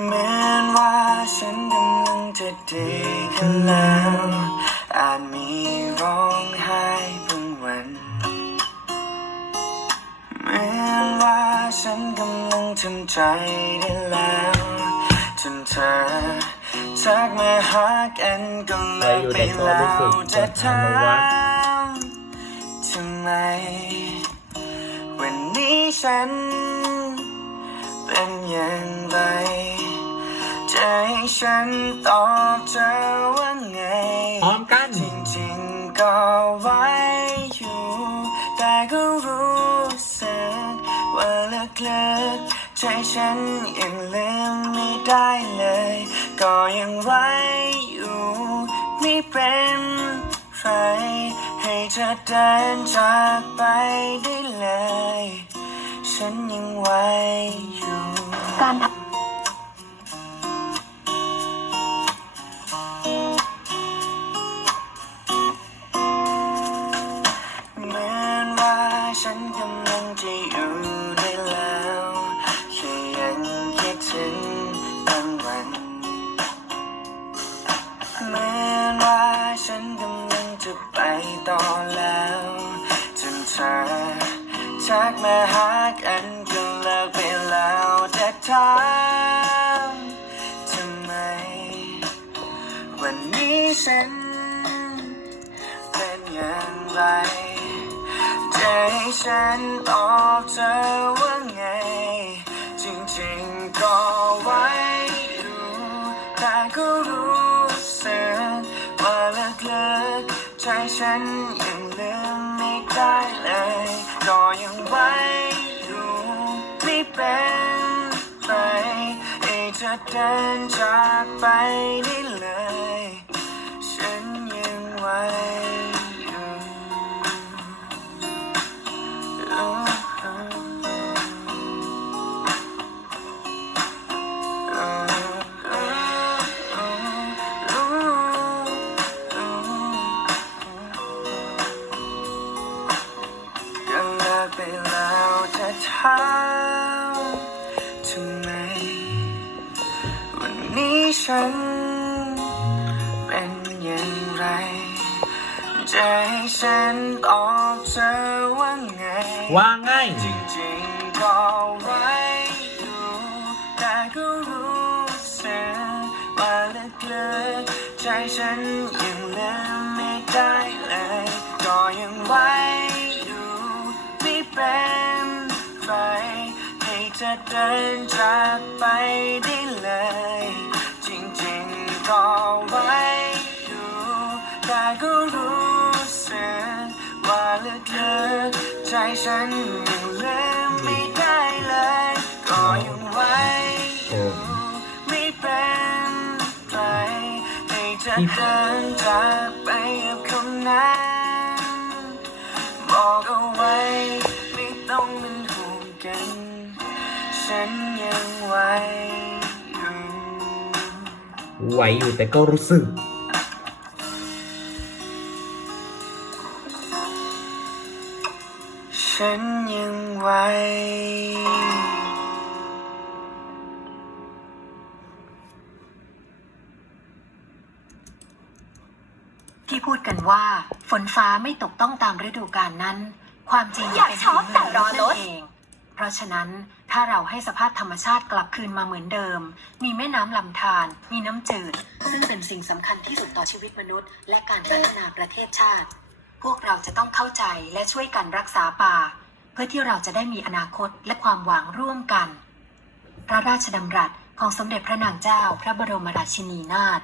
เหมือนว่าฉันกำลังจะดีขึ้นแล้วอาจมีร้องไห้บางวันเหมือนว่าฉันกำลังทำใจได้แล้วจนเธอทักมาหากันก็เลยไปแล้วจะถามทำไม วันนี้ฉันเป็นอย่างไรจะให้ ฉันตอบเธอว่าไงพร้อมกัน จริงๆก็ไว้อยู่ แต่ก็รู้สึกว่าลึกๆใจฉันยังลืมไม่ได้เลย ก็ยังไว้อยู่ ไม่เป็นไรให้เธอเดินจากไปได้เลย ฉันยังไว้อยู่การ ทักมาหากันก็เลิกไปแล้วแต่ถามทำไม วันนี้ฉัน เป็นอย่างไรจะให้ฉันตอบเธอว่าไง จริงๆก็ไว้อยู่แต่ก็รู้สึกว่าลึกๆใจฉัน เธอเดินจากไปได้เลย ฉันยังไหวอยู่ก็เลิกไปแล้วจะถามทำไม นี้ฉัน เป็นอย่างไรจะให้ฉันตอบเธอว่าไง ว่าไงจริงๆก็ไว้อยู่แต่ก็รู้สึกว่าลึกๆใจฉันยังลืมไม่ได้เลย ก็ยังไว้อยู่ไม่เป็นไรให้เธอเดินจากไปได้เลย ก็ไว้อยู่แต่ก็รู้สึกว่าลึกๆใจฉันยังลืมไม่ได้เลย ก็ยังไว้อยู่ไม่เป็นไรให้เธอเดินจากไปกับคนนั้นบอกเอาไว้ไม่ต้องเป็นห่วงกัน ฉันยังไว้ ไหวอยู่แต่ก็รู้สึก ฉันยังไวที่พูดกันว่าฝนฟ้าไม่ตกต้องตามฤดูกาลนั้น ความจริงอยากเป็นช็อปแต่รอรถ เอง ราะฉะนั้นถ้าเราให้สภาพธรรมชาติกลับคืนมาเหมือนเดิม มีแม่น้ำลำธาร มีน้ำจืด ซึ่งเป็นสิ่งสำคัญที่สุดต่อชีวิตมนุษย์ และการพัฒนาประเทศชาติ พวกเราจะต้องเข้าใจและช่วยกันรักษาป่า เพื่อที่เราจะได้มีอนาคตและความหวังร่วมกัน พระราชดำรัสของสมเด็จพระนางเจ้า พระบรมราชินีนาถ